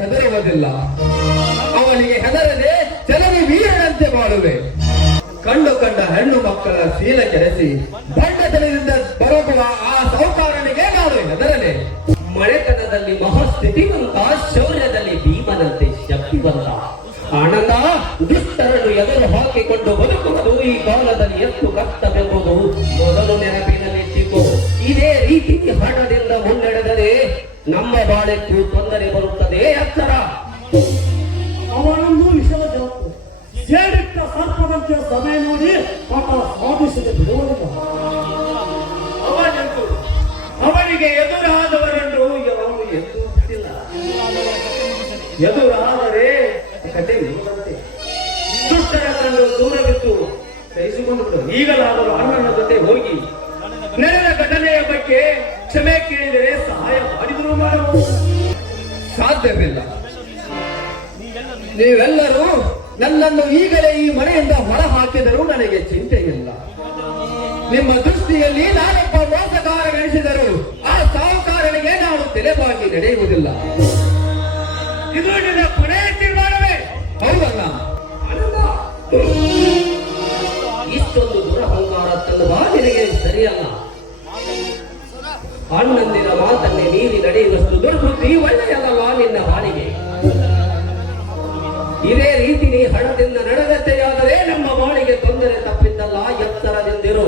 ಹೆದರುವುದಿಲ್ಲ. ಅವನಿಗೆ ಹೆದರದೆ ಜನನಿ ವೀರನಂತೆ ಬಾಳುವೆ. ಕಂಡು ಕಂಡ ಹೆಣ್ಣು ಮಕ್ಕಳ ಶೀಲ ಕೆರೆಸಿ ಬಣ್ಣತನದಿಂದ ಬರುಗುವ ಆ ಸೌಕಾರನಿಗೆ ನಾನು ಹೆದರಲೆ. ಮಳೆತನದಲ್ಲಿ ಮಹಾಸ್ಥಿತಿವಂತ, ಶೌರ್ಯದಲ್ಲಿ ಭೀಮನಂತೆ ಶಕ್ತಿವಂತ, ಆನಂದ ದುಷ್ಟರನ್ನು ಎದುರು ಹಾಕಿಕೊಂಡು ಬದುಕುವುದು ಈ ಕಾಲದಲ್ಲಿ ಎಷ್ಟು ಕಷ್ಟವೆಂಬುದು ಮೊದಲು ನೆನಪಿನಲ್ಲಿಟ್ಟಿತು. ಇದೇ ರೀತಿ ಹಣದಿಂದ ಮುನ್ನಡೆದರೆ ನಮ್ಮ ಬಾಳೆಕ್ಕೂ ತೊಂದರೆ ಬರುತ್ತದೆ. ಎಚ್ಚರ. ಅವನನ್ನು ವಿಷದ ಜಾತು ಸೇಡಿಟ್ಟ ಸರ್ಪದಂತೆ ಸಮಯ ನೋಡಿ ಪಾಠ ಸಾಧಿಸದೆ ಬಿಡುವುದಿಲ್ಲ. ಅವನಿಗೆ ಎದುರಾದವರನ್ನು ಯಾರು ಎದುರಿಸಿಲ್ಲ. ಎದುರಾದರೆ ಕತೆ ಇರುವಂತೆ ದುಷ್ಟರ ಕಂಡು ದೂರವಿತ್ತು ಸಹಿಸಿಕೊಂಡು ಬಿಡು. ಈಗಲಾದರೂ ಅಣ್ಣನ ಜೊತೆ ಹೋಗಿ ನೆರೆದ ಘಟನೆಯ ಬಗ್ಗೆ ಕ್ಷಮೆ ಕೇಳಿದರೆ ಸಹಾಯ ಮಾಡಿದರೂ ಮಾಡಬಹುದು. ಸಾಧ್ಯವಿಲ್ಲ. ನೀವೆಲ್ಲರೂ ನನ್ನನ್ನು ಈಗಲೇ ಈ ಮನೆಯಿಂದ ಹೊರ ಹಾಕಿದರೂ ನನಗೆ ಚಿಂತೆ ಇಲ್ಲ. ನಿಮ್ಮ ದೃಷ್ಟಿಯಲ್ಲಿ ನಾನೊಬ್ಬ ಮೋಸಗಾರವೆನಿಸಿದರು ಆ ಸಾಹುಕಾರನಿಗೆ ನಾನು ತಲೆಬಾಗಿ ನಡೆಯುವುದಿಲ್ಲ. ಇದು ನಿನ್ನ ಕೊನೆಯ ತೀರ್ಮಾನವೇ? ಹೌದಲ್ಲ? ಇಷ್ಟೊಂದು ದುರಹಂಕಾರ ತನ್ನುವ ನಿನಗೆ ಸರಿಯಲ್ಲ. ಅಣ್ಣಂದಿರ ಮಾತನ್ನೇ ಮೀರಿ ನಡೆಯುವಷ್ಟು ದುರ್ಬುದ್ಧಿ ಒಳ್ಳೆಯದಲ್ಲ ನಿನ್ನ ಬಾಳಿಗೆ. ಇದೇ ರೀತಿ ನೀ ಹಣದಿಂದ ನಡೆದತೆಯಾದರೆ ನಮ್ಮ ಬಾಳಿಗೆ ತೊಂದರೆ ತಪ್ಪಿದ್ದಲ್ಲ. ಎತ್ತರದಿಂದಿರು.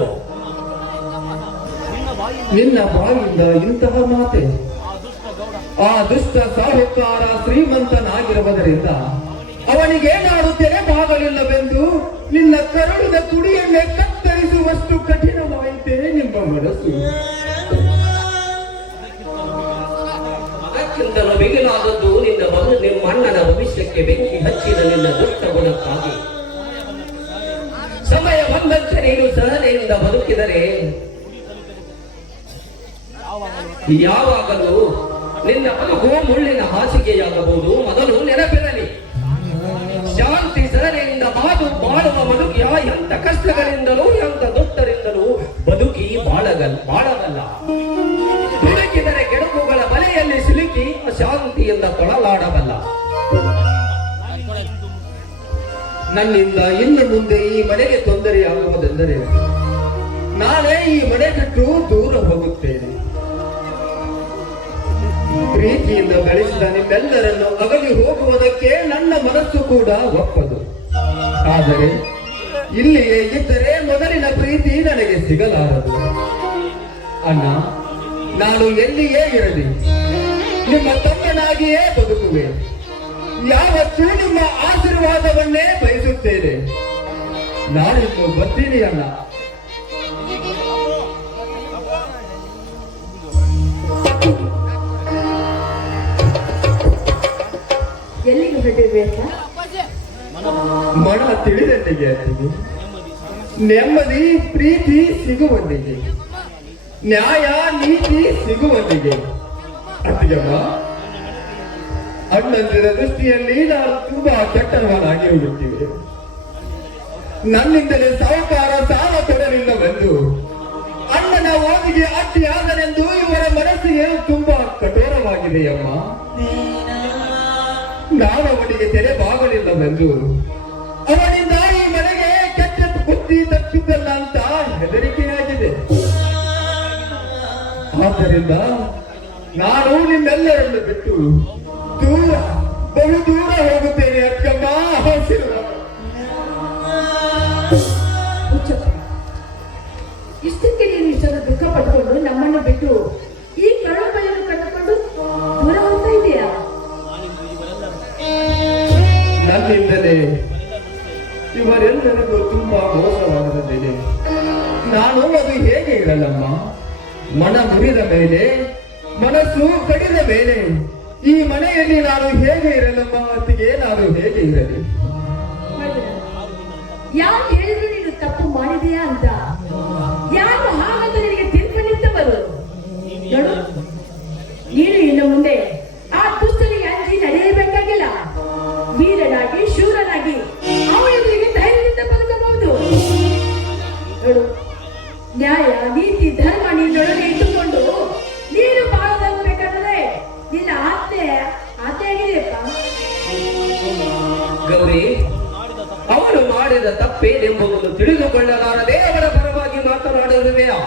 ನಿನ್ನ ಬಾಯಿಂದ ಇಂತಹ ಮಾತೆ? ಆ ದುಷ್ಟ ಸಾಹುಕಾರ ಶ್ರೀಮಂತನಾಗಿರುವುದರಿಂದ ಅವನಿಗೆ ನಾನು ತೆರೆಬಾಗಲಿಲ್ಲವೆಂದು ನಿನ್ನ ಕರುಳಿನ ಕುಡಿಯನ್ನೇ ಕತ್ತರಿಸುವಷ್ಟು ಕಠಿಣವಾಯಿತೇ ನಿಮ್ಮ ಮನಸ್ಸು. ಅದಕ್ಕಿಂತಲೂ ಬಿಗಿಲಾದದ್ದು ನಿಮ್ಮ ಅಣ್ಣನ ಭವಿಷ್ಯಕ್ಕೆ ಬೆಂಕಿ ಹಚ್ಚಿದ ನಿನ್ನ ದುಷ್ಟ ಗುಣಕ್ಕಾಗಿ. ಸಮಯ ಬಂದಂತೆ ನೀನು ಸಹನೆಯಿಂದ ಬದುಕಿದರೆ ಯಾವಾಗಲೂ ನಿನ್ನ ಬದುಕು ಮುಳ್ಳಿನ ಹಾಸಿಗೆಯಾಗಬಹುದು. ಮೊದಲು ನೆನಪಿರಲಿ, ಶಾಂತಿ ಸಹನೆಯಿಂದ ಬಾಳುವ ಬದುಕಿಯ ಎಂತ ಕಷ್ಟಗಳಿಂದಲೂ ಎಂತ ದುಷ್ಟರಿಂದಲೂ ಬದುಕಿ ಬಾಳಗಲ್ಲ. ದುಡುಕಿದರೆ ಕೆಡುಕುಗಳ ಬಲೆಯಲ್ಲಿ ಸಿಲುಕಿ ಅಶಾಂತಿಯಿಂದ ತೊಳಲಾಡಬಲ್ಲ. ನನ್ನಿಂದ ಇನ್ನು ಮುಂದೆ ಈ ಮನೆಗೆ ತೊಂದರೆಯಾಗುವುದೆಂದರೆ ನಾನೇ ಈ ಮನೆ ಬಿಟ್ಟು ದೂರ ಹೋಗುತ್ತೇನೆ. ಪ್ರೀತಿಯಿಂದ ಬೆಳೆಸಿದ ನಿಮ್ಮೆಲ್ಲರನ್ನು ಅಗಲಿ ಹೋಗುವುದಕ್ಕೆ ನನ್ನ ಮನಸ್ಸು ಕೂಡ ಒಪ್ಪದು. ಆದರೆ ಇಲ್ಲಿಯೇ ಇದ್ದರೆ ಮೊದಲಿನ ಪ್ರೀತಿ ನನಗೆ ಸಿಗಲಾರದು. ಅಣ್ಣ, ನಾನು ಎಲ್ಲಿಯೇ ಇರಲಿ ನಿಮ್ಮ ತಮ್ಮನಾಗಿಯೇ ಬದುಕುವೆ. ಯಾವತ್ತೂ ನಿಮ್ಮ ಆಶೀರ್ವಾದವನ್ನೇ ಬಯಸುತ್ತೇನೆ. ನಾನಿನ್ನು ಬರ್ತೀನಿ ಅಣ್ಣ. ಎಲ್ಲಿಗೆ ಹೊರಟಿರ್ಬೇಕ? ಮನ ತಿಳಿದಂತೆಗೆ ಅತ್ತಿಗೆ, ನೆಮ್ಮದಿ ಪ್ರೀತಿ ಸಿಗುವಂತೆಗೆ, ನ್ಯಾಯ ನೀತಿ ಸಿಗುವಂತೆಗೆ. ಅತ್ತಿಗೆಮ್ಮ, ಅಣ್ಣಂದಿರ ದೃಷ್ಟಿಯಲ್ಲಿ ನಾನು ತುಂಬಾ ಕೆಟ್ಟವನಾಗಿರುತ್ತಿವೆ. ನನ್ನಿಂದಲೇ ಸಾಹುಕಾರ ಸಾಲ ಕೊಡಲಿಲ್ಲವೆಂದು ಅಣ್ಣನ ಓದಿಗೆ ಅಡ್ಡಿಯಾದನೆಂದು ಇವರ ಮನಸ್ಸಿಗೆ ತುಂಬಾ ಕಠೋರವಾಗಿದೆಯಮ್ಮ. ನಾನು ಅವನಿಗೆ ತೆರೆಬಾಗಲಿಲ್ಲವೆಂದು ಅವನಿಂದ ಈ ಮನೆಗೆ ಕೆಟ್ಟ ಬುದ್ಧಿ ತಪ್ಪಿದ್ದಲ್ಲ ಅಂತ ಹೆದರಿಕೆಯಾಗಿದೆ. ಆದ್ದರಿಂದ ನಾನು ನಿಮ್ಮೆಲ್ಲರನ್ನು ಬಿಟ್ಟು ಬಹು ದೂರ ಹೋಗುತ್ತೇನೆ. ಅಕ್ಕಮ್ಮ, ಇಷ್ಟಕ್ಕೆ ನೀನು ಇಷ್ಟೊಂದು ದುಃಖ ಪಟ್ಕೊಂಡು ನಮ್ಮನ್ನು ಬಿಟ್ಟು ಈ ಕರಳು ಬಯಲು ಕಟ್ಟಿಕೊಂಡು ದೂರ ಹೋಗ್ತಾ ಇದೆಯಾ? ನನ್ನಿಂದಲೇ ಇವರೆಲ್ಲರಿಗೂ ತುಂಬಾ ಮೋಸವಾಗುತ್ತದೆ. ನಾನು ಅದು ಹೇಗೆ ಇರಲಮ್ಮ? ಮನ ಮುರಿದ ಮೇಲೆ, ಮನಸ್ಸು ಕಡಿದ ಮೇಲೆ ಈ ಮನೆಯಲ್ಲಿ ನಾನು ಹೇಗೆ ಇರಲಮ್ಮ? ಅತ್ತಿಗೆ, ನಾನು ಹೇಗೆ ಇರಲಿ? ಯಾರು ಹೇಳಿದ್ರು ನೀನು ತಪ್ಪು ಮಾಡಿದೆಯಾ ಅಂತ? ಯಾರು ಹಾಗಂತ ನಿನಗೆ ತಿಳ್ಕೊಂಡಿದ್ದವರು? ನೋಡು, ನೀನು ಇನ್ನು ಮುಂದೆ ಆ ದುಷ್ಟನಿಗೆ ಅಂಜಿ ನಡೆಯಬೇಕಾಗಿಲ್ಲ. ವೀರನಾಗಿ ಶೂರನಾಗಿ ಅವನಿಗೆ ಧೈರ್ಯದಿಂದ ಬದುಕಬಹುದು. ನೋಡು, ನ್ಯಾಯ ನೀತಿ ಧರ್ಮ ನೀನೊಳಗೆ ಇಟ್ಟುಕೊಂಡು ನೀನು ಬಾಳಬೇಕಾದ್ರೆ ನಿನ್ನ ಆತ್ಮೆ ಆಗಿದೆ. ಗೌರಿ, ಅವನು ಮಾಡಿದ ತಪ್ಪೇನೆಂಬುದನ್ನು ತಿಳಿದುಕೊಳ್ಳಲಾರದೆ ಅವರ ಪರವಾಗಿ ಮಾತನಾಡಿರುವೆಯಾ?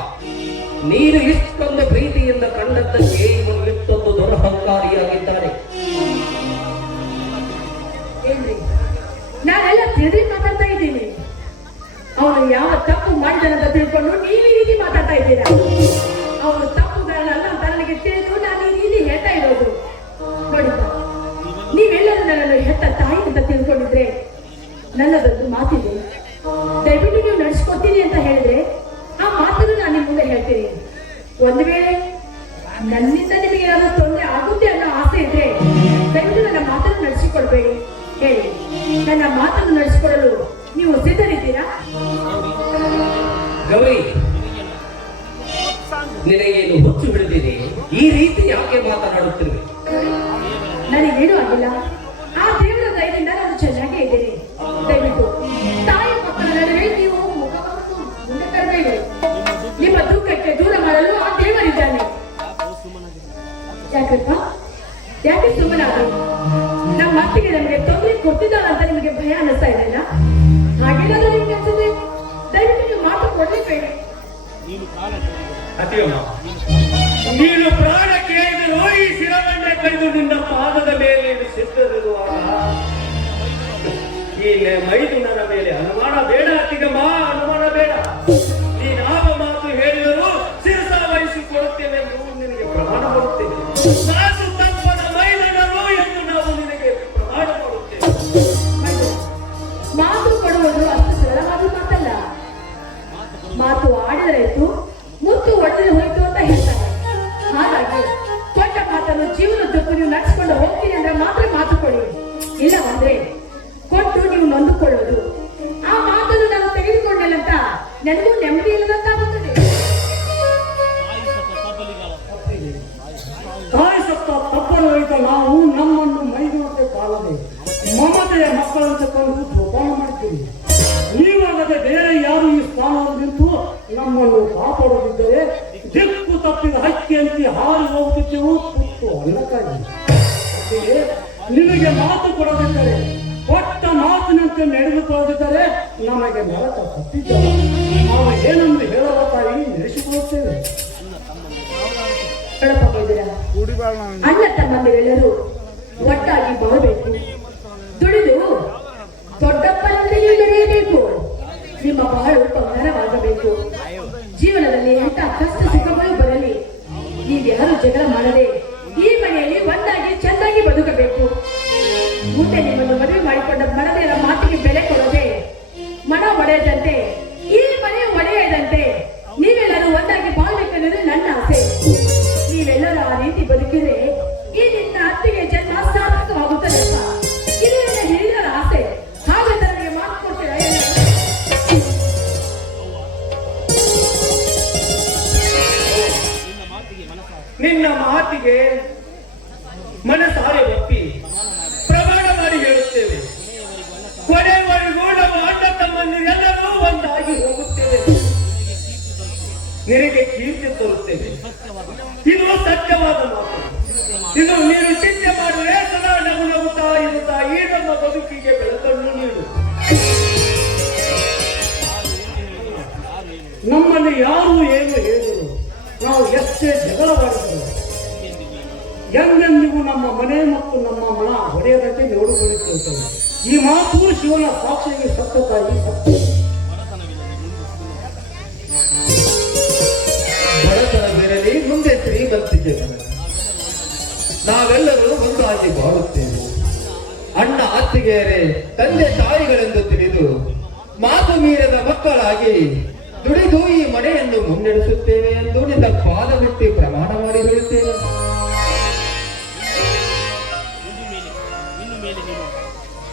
ನೀನು ಇಷ್ಟೊಂದು ಪ್ರೀತಿಯಿಂದ ಕಂಡದ್ದಕ್ಕೆ ಇವನು ಇಷ್ಟೊಂದು ದುರಹಂಕಾರಿಯಾಗಿದ್ದಾನೆ. ಏನ್ರಿ, ನಾನೆಲ್ಲ ತಿಳಿದು ಮಾತಾಡ್ತಾ ಇದ್ದೀನಿ. ಅವನು ಯಾವ ತಪ್ಪು ಮಾಡಿದನಂತ ತಿಳ್ಕೊಂಡು ನೀವು ಈ ರೀತಿ ಮಾತಾಡ್ತಾ ಇದ್ದೀರಾ? ಅವನು ತಪ್ಪುಗಳನ್ನೆಲ್ಲ ಅಂತ ನನಗೆ ತಿಳಿದು ನಾನು ಈ ರೀತಿ ಹೇಳ್ತಾ ಇರೋದು. ನೋಡಿ, ನೀವೆಲ್ಲರೂ ನನ್ನನ್ನು ಹೆತ್ತ ತಾಯಿ ಅಂತ ತಿಳ್ಕೊಂಡಿದ್ರೆ ನನ್ನದೊಂದು ಮಾತಿದೆ. ದಯವಿಟ್ಟು ನೀವು ನಡೆಸ್ಕೊಡ್ತೀನಿ ಅಂತ ಹೇಳಿದ್ರೆ ಆ ಮಾತನ್ನು ನಾನು ನಿಮ್ಮ ಮುಂದೆ ಹೇಳ್ತೀನಿ. ಒಂದು ವೇಳೆ ನನ್ನಿಂದ ನಿಮಗೆ ಏನಾದರೂ ತೊಂದರೆ ಆಗುತ್ತೆ ಅನ್ನೋ ಆಸೆ ಇದ್ರೆ ದಯವಿಟ್ಟು ನನ್ನ ಮಾತನ್ನು ನಡೆಸಿಕೊಡ್ಬೇಡಿ. ಹೇಳಿ, ನನ್ನ ಮಾತನ್ನು ನಡೆಸಿಕೊಡಲು ನೀವು ಸಿದ್ಧರಿದ್ದೀರಾ? ಗೌರಿ, ನಿನಗೇನು ಹುಚ್ಚು ಹಿಡಿದಿದೆ? ಈ ರೀತಿ ಯಾಕೆ ಮಾತನಾಡುತ್ತಿರುವೆ? ನನಗೇನು ಆಗಿಲ್ಲ. ಆ ದೇವರ ದಯದಿಂದ ನಾನು ಚೆನ್ನಾಗೇ ಇದ್ದೇನೆ. ದಯವಿಟ್ಟು ತಾಯಿ ಮಕ್ಕಳ ನಡುವೆ ನೀವು ಮುಖವನ್ನು ಮುಂದೆ ತರಬೇಡಿ. ನಿಮ್ಮ ದುಃಖಕ್ಕೆ ದೂರ ಮಾಡಲು ಆ ದೇವರಿದ್ದಾನೆ. ಯಾಕಪ್ಪ, ಯಾಕೆ ಸುಮ್ಮನಾಗಿ? ನಮ್ಮ ಅತ್ತಿಗೆ ನಮಗೆ ತೊಂದರೆ ಕೊಟ್ಟಿದ್ದಾಳ ಅಂತ ನಿಮಗೆ ಭಯ ಅನ್ನಿಸ್ತಾ ಇದೆಯಲ್ಲ? ಹಾಗೇನಾದ್ರೂ ನಿಮ್ಗೆ ಅನ್ಸುತ್ತೆ? ದಯವಿಟ್ಟು ನೀವು ಮಾತು ಕೊಡ್ಲೇಬೇಡಿ. ಅತಿಯಮ್ಮ, ನೀನು ಪ್ರಾಣ ಕೇಳಿದರೂ ಈ ಶಿರವನ್ನೇ ಕಳೆದು ನಿನ್ನ ಪಾದದ ಮೇಲೆ ಸಿದ್ಧರಿರುವಾಗ ಈ ಮೈದುನರ ಮೇಲೆ ಅನುಮಾನ ಬೇಡ. ಅತಿಗಮ್ಮ, ಅನುಮಾನ ಬೇಡ. ನೀನಾವ ಮಾತು ಹೇಳಿದರೂ ಶಿರಸ ವಹಿಸಿಕೊಡುತ್ತೇವೆ ಎಂದು ನಿನಗೆ ಪ್ರಮಾಣ ಮಾಡುತ್ತೇವೆ. ಸಾಸು ತಪ್ಪದ ಮೈದನರು ಎಂದು ನಾವು ನಿನಗೆ ಪ್ರಮಾಣ ಮಾಡುತ್ತೇವೆ. ಮಾತು ಕೊಡುವುದು ಅಷ್ಟು ಸರಳವಾದ ಮಾತಲ್ಲ. ಮಾತು ಆಡಿದರಾಯ್ತು, ಮುತ್ತು ಒಡೆದು ಹೋಯ್ತು ಅಂತ ಹೇಳ್ತಾರೆ. ಹಾಗಾಗಿ ಕೊಟ್ಟ ಮಾತನ್ನು ಜೀವನದುದ್ದಕ್ಕೂ ನೀವು ನಡೆಸಿಕೊಂಡು ಹೋಗ್ತೀನಿ ಅಂದ್ರೆ ಮಾತ್ರ ಮಾತು ಕೊಡಿ. ಇಲ್ಲವಂದ್ರೆ ಕೊಟ್ಟು ನೀವು ನೊಂದುಕೊಳ್ಳೋದು. ಆ ಮಾತನ್ನು ನಾನು ತೆಗೆದುಕೊಂಡಿಲ್ಲ ಅಂತ ನನಗೂ ನೆಮ್ಮದಿ ಇಲ್ಲದಂತಾಗುತ್ತದೆ. ತಾಯಿ ಸತ್ತ ತಪ್ಪಲು ಒಯ್ದ ನಾವು ನಮ್ಮನ್ನು ಮೈದುನತೆ ಕಾಲದೆ ಮಮತೆಯ ಮಕ್ಕಳಂತೆ ಕೊಂಡು ಜೋಪಾನ ಮಾಡ್ತೀವಿ. ನೀವಾಗದೆ ಬೇರೆ ಯಾರು ಈ ಸ್ಥಾನದಲ್ಲಿ ನಿಂತು ನಮ್ಮನ್ನು ಕಾಪಾಡದಿದ್ದರೆ ದಿಕ್ಕು ತಪ್ಪಿದ ಹಕ್ಕಿಯಂತೆ ಹಾರಿ ಹೋಗುತ್ತಿದ್ದೆವು ತುತ್ತು ಅನ್ನಕ್ಕಾಗಿ. ನಿಮಗೆ ಮಾತು ಕೊಡದಿದ್ದರೆ, ಕೊಟ್ಟ ಮಾತಿನಂತೆ ನಡೆದುಕೊಳ್ಳದಿದ್ದರೆ ನಮಗೆ ನರಕ ತಪ್ಪಿದ್ದರೆ ನಾವು ಏನೆಂದು ಹೇಳುವ ತಾಯಿ ನಡೆಸಿಕೊಳ್ಳುತ್ತೇವೆ. ಅಣ್ಣ ತಮ್ಮಂದಿರೆಲ್ಲರೂ ಒಟ್ಟಾಗಿ ಬಾಳಬೇಕು. ದುಡಿದು ದೊಡ್ಡಪ್ಪನಂತೆ ನೀವು ಬೆಳೆಯಬೇಕು. ನಿಮ್ಮ ಬಾಳು ಬಂಗಾರವಾಗಬೇಕು. ಜೀವನದಲ್ಲಿ ಎಂತ ಕಷ್ಟ ಸುಖಗಳು ಬರಲಿ, ನೀವ್ಯಾರು ಜಗಳ ಮಾಡದೆ ಈ ಮನೆಯಲ್ಲಿ ಒಂದಾಗಿ ಚೆನ್ನಾಗಿ ಬದುಕಬೇಕು. ಮುಂದೆ ನಿಮ್ಮನ್ನು ಮದುವೆ ಮಾಡಿಕೊಂಡ ಮನದೇರ ಮಾತಿಗೆ ಬೆಲೆ ಕೊಡದೆ ಮನ ಒಡೆಯದಂತೆ ಈ ಮನೆ ಒಡೆಯದಂತೆ ನೀವೆಲ್ಲರೂ ಒಂದಾಗಿ ಬಾಳ್ಬೇಕೆಂದರೆ ನನ್ನ ಆಸೆ. ನೀವೆಲ್ಲರೂ ಆ ರೀತಿ ಬದುಕಿದ್ರೆ ಈ ನಿನ್ನ ಅತ್ತಿಗೆ ಜನ್ಮ ಸಾರ್ಥಕವಾಗುತ್ತದೆ. ಇದು ನನ್ನ ಹಿರಿಯರ ಆಸೆ. ಹಾಗಂತ ನನಗೆ ಮಾತು ಕೊಡ್ತೀರಾ? ನಿನ್ನ ಮಾತಿಗೆ ಮನಸಾರೆ ಒಪ್ಪಿ ಪ್ರಮಾಣ ಮಾಡಿ ಹೇಳುತ್ತೇವೆ. ಕೊನೆವರೆಗೂ ನಮ್ಮ ಅಣ್ಣ ತಮ್ಮಂದಿರೆಲ್ಲರೂ ಒಂದಾಗಿ ಹೋಗುತ್ತೇವೆ. ನಿನಗೆ ಕೀರ್ತಿ ತರುತ್ತೇವೆ. ಇದು ಸತ್ಯವಾದ ಮಾತು. ಇದು ನೀನು ಚಿಂತೆ ಮಾಡಿದ್ರೆ ಸದಾ ನಗು ನಗುತ್ತಾ ಇರುತ್ತಾ ಈ ನಮ್ಮ ಬದುಕಿಗೆ ಬೆಳಕನ್ನು ನೀಡು. ನಮ್ಮಲ್ಲಿ ಯಾರು ಏನು ಹೇಳಿದರು, ನಾವು ಎಷ್ಟೇ ಜಗಳವಾಡಿದರು ಎಂದೆಂದಿಗೂ ನಮ್ಮ ಮನೆ ಮತ್ತು ನಮ್ಮ ಮನ ಹೊಡೆಯದಂತೆ ನೋಡಿಕೊಳ್ಳುತ್ತೇವೆ. ಈ ಮಾತು ಶಿವನ ಸಾಕ್ಷಿಗೆ ಸತ್ತ ತಾಯಿ ಸತ್ಯ. ಬಡತನವಿರಲಿ, ಮುಂದೆ ಶ್ರೀಮಂತಿಕೆ ಬರಲಿ. ನಾವೆಲ್ಲರೂ ಒಂದಾಗಿ ಬಾಳುತ್ತೇವೆ. ಅಣ್ಣ ಅತ್ತಿಗೆಯರೇ ತಂದೆ ತಾಯಿಗಳೆಂದು ತಿಳಿದು ಮಾತು ಮೀರದ ಮಕ್ಕಳಾಗಿ ದುಡಿದು ಈ ಮನೆಯನ್ನು ಮುನ್ನಡೆಸುತ್ತೇವೆ ಎಂದು ನಿನ್ನ ಪಾದ ಬಿಟ್ಟು ಪ್ರಮಾಣ ಮಾಡಿ ಹೇಳುತ್ತೇವೆ.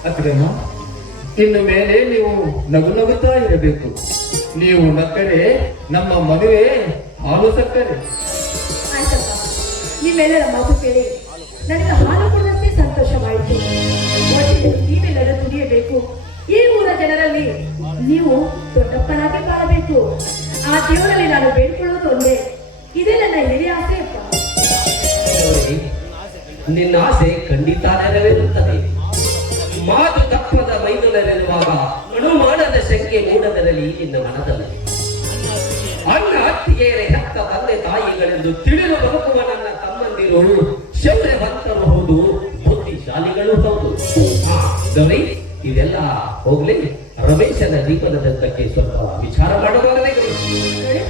ಅತ್ತಿಗೆಮ್ಮ, ಇನ್ನು ಮೇಲೆ ನೀವು ನಗು ನಗುತ್ತಾ ಇರಬೇಕು. ನೀವು ನಕ್ಕರೆ ನಮ್ಮ ಮದುವೆ ಹಾಲು ಸಕ್ಕರೆ. ಆಯ್ತಪ್ಪ, ನೀವೆಲ್ಲರ ಮಾತು ಕೇಳಿ ನನಗೆ ಹಾಲು ಕೊಡೋದಕ್ಕೆ ಸಂತೋಷವಾಯಿತು. ನೀವೆಲ್ಲರೂ ದುಡಿಯಬೇಕು. ಈ ಊರ ಜನರಲ್ಲಿ ನೀವು ದೊಡ್ಡಪ್ಪನಾಗಿ ಬಾಳಬೇಕು. ಆ ದೇವರಲ್ಲಿ ನಾನು ಬೇಡ್ಕೊಳ್ಳೋದು ಒಂದೇ. ಇದೇ ನನ್ನ ಹಿರಿಯ ಆಸೆಯಪ್ಪ. ನಿನ್ನ ಆಸೆ ಖಂಡಿತ ನೆರವೇರುತ್ತದೆ. ಮಾತು ತಪ್ಪ ಸರ್ಪದ ಮೈದುನಲ್ಲಿರುವಾಗ ಅನುಮಾನದ ಶಂಕೆ ಮೂಡದಿರಲಿ ನಿನ್ನ ಮನದಲ್ಲಿ. ಅಣ್ಣ ಅತ್ತಿಗೆಯರೇ ಹೆತ್ತ ತಂದೆ ತಾಯಿಗಳೆಂದು ತಿಳಿದು ಬದುಕುವ ನನ್ನ ತಮ್ಮಂದಿರು ಶೌರ್ಯವಂತರು ಹೌದು, ಬುದ್ಧಿಶಾಲಿಗಳು ಹೌದು. ಗೌರಿ, ಇದೆಲ್ಲ ಹೋಗ್ಲಿ, ರಮೇಶನ ಜೀವನದಕ್ಕೆ ಸ್ವಲ್ಪ ವಿಚಾರ ಮಾಡುವಾಗಲೇ ನೋಡಿ,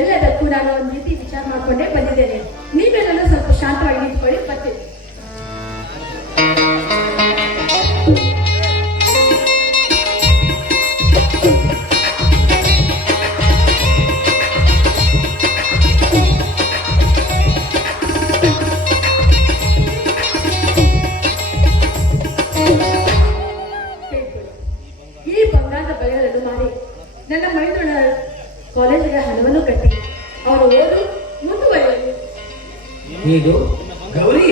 ಎಲ್ಲದಕ್ಕೂ ನಾನು ಒಂದು ರೀತಿ ವಿಚಾರ ಮಾಡ್ಕೊಂಡೇ ಬಂದಿದ್ದೇನೆ. ನೀವೆಲ್ಲ ಸ್ವಲ್ಪ ಶಾಂತವಾಗಿ ನಿಂತ್ಕೊಳ್ಳಿ, ಬರ್ತೀನಿ. ಈ ಬಂಗಾರದ ಬಳೆಗಳನ್ನು ಮಾರಿ ನನ್ನ ಮೈದುನ ಕಾಲೇಜಿಗೆ ಹಣವನ್ನು ಕಟ್ಟಿ ಅವರು ಓದು ಮುಂದುವರೆಯಲು. ನೀನು ಗೌರಿ,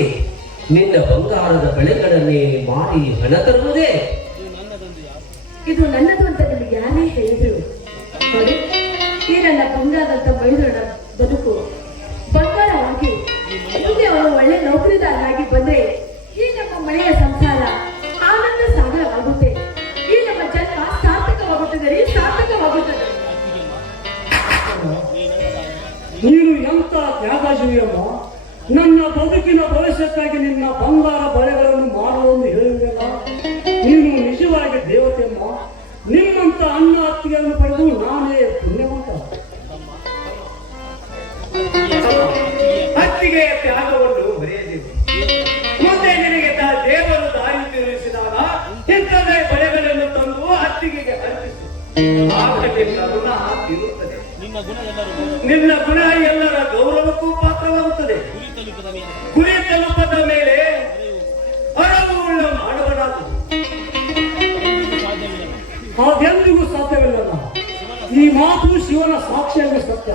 ನಿನ್ನ ಬಂಗಾರದ ಬೆಳೆಗಳನ್ನೇ ಮಾರಿ ಹಣ ತರುವುದೇ? ಇದು ನನ್ನದು ಅಂತ ನಿಮಗೆ ಯಾರೇ ಹೇಳಿದ್ರು ನೋಡಿ, ಈ ನನ್ನ ಬಂಗಾರದ ಮೈದುನ ಬದುಕು ಬಂಗಾರವಾಗಿ ಮುಂದೆ ಅವರು ಒಳ್ಳೆ ನೌಕರಿದಾರರಾಗಿ ಬಂದ್ರೆ ಈ ನಮ್ಮ ಮನೆಯ ಸಂಸಾರ ಆನಂದ ಸಾಗರವಾಗುತ್ತೆ. ಈ ನಮ್ಮ ಜನ್ಮ ಸಾರ್ಥಕವಾಗುತ್ತದೆ ರೀ, ಸಾರ್ಥಕವಾಗುತ್ತದೆ. ನೀನು ಎಂತ ತ್ಯಾಗಜೀವಿಯಮ್ಮ. ನನ್ನ ಬದುಕಿನ ಭವಿಷ್ಯಕ್ಕಾಗಿ ನಿನ್ನ ಬಂಗಾರ ಬಳೆಗಳನ್ನು ಮಾಡುವಂದು ಹೇಳುವುದಿಲ್ಲ. ನೀನು ನಿಜವಾಗಿ ದೇವತೆಯಮ್ಮ. ನಿಮ್ಮಂತ ಅಣ್ಣ ಅತ್ತಿಗೆಯನ್ನು ಪಡೆದು ನಾನೇ ಪುಣ್ಯವಂತ. ಅತ್ತಿಗೆಯ ತ್ಯಾಗವನ್ನು ಬರೆಯದಿರು. ಮುಂದೆ ನಿನಗೆ ದೇವರು ದಾರಿ ತೋರಿಸಿದಾಗ ಇಂಥದೇ ಬಳೆಗಳನ್ನು ತಂದು ಅತ್ತಿಗೆಗೆ ಅರ್ಪಿಸು. ಆಗ ನಿನ್ನ ಋಣ ತೀರುತ್ತದೆ. ನಿನ್ನ ಗುಣ ಎಲ್ಲರ ಗೌರವಕ್ಕೂ ಪಾತ್ರವಾಗುತ್ತದೆ. ಗುರಿ ತಲುಪದ ಮೇಲೆ ಅರವು ಉಳ್ಳ ಮಾಡಬಾರದು. ಅದೆಂದಿಗೂ ಸಾಧ್ಯವಿಲ್ಲ. ಈ ಮಾತು ಶಿವನ ಸಾಕ್ಷಿಯಾಗಿ ಸತ್ಯ.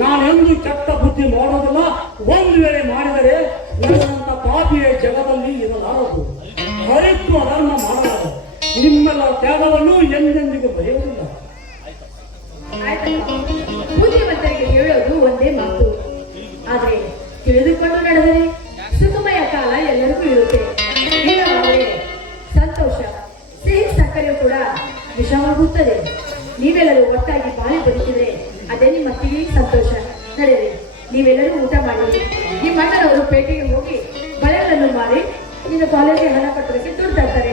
ನಾನೆಂದು ಕೆಟ್ಟ ಬುದ್ಧಿ ಮಾಡೋದಿಲ್ಲ. ಒಂದು ವೇಳೆ ಮಾಡಿದರೆ ನನ್ನಂತ ಪಾಪಿಯ ಜಗದಲ್ಲಿ ಇರಲಾರದು. ಹರಿತ್ವ ಧರ್ಮ ಮಾಡಲಾರದು. ನಿಮ್ಮೆಲ್ಲ ತ್ಯಾಗವನ್ನು ಎಂದೆಂದಿಗೂ ಬರೆಯುವುದಿಲ್ಲ. ಬುದ್ಧಿವಂತರಿಗೆ ಹೇಳೋದು ಒಂದೇ ಮಾತು, ಆದ್ರೆ ತಿಳಿದುಕೊಂಡು ನಡೆದರೆ ಸುಖಮಯ ಕಾಲ ಎಲ್ಲರಿಗೂ ಇರುತ್ತೆ. ಇಲ್ಲವಾದರೆ ಸಂತೋಷ, ಸಿಹಿ ಸಕ್ಕರೆ ಕೂಡ ವಿಷವಾಗುತ್ತದೆ. ನೀವೆಲ್ಲರೂ ಒಟ್ಟಾಗಿ ಬಾಳಿ ಬದುಕಿದ್ರೆ ಅದೇ ನಿಮ್ಮ ಅತ್ತಿಗೆ ಸಂತೋಷ. ನಡೆಯಿರಿ, ನೀವೆಲ್ಲರೂ ಊಟ ಮಾಡಿರಿ. ನಿಮ್ಮ ಅಣ್ಣನವರು ಪೇಟೆಗೆ ಹೋಗಿ ಬಳೆಗಳನ್ನು ಮಾರಿ ನಿನ್ನ ಕಾಲೇಜಿಗೆ ಹಣ ಕಟ್ಟೋದಕ್ಕೆ ದುಡ್ಡು ತರ್ತಾರೆ.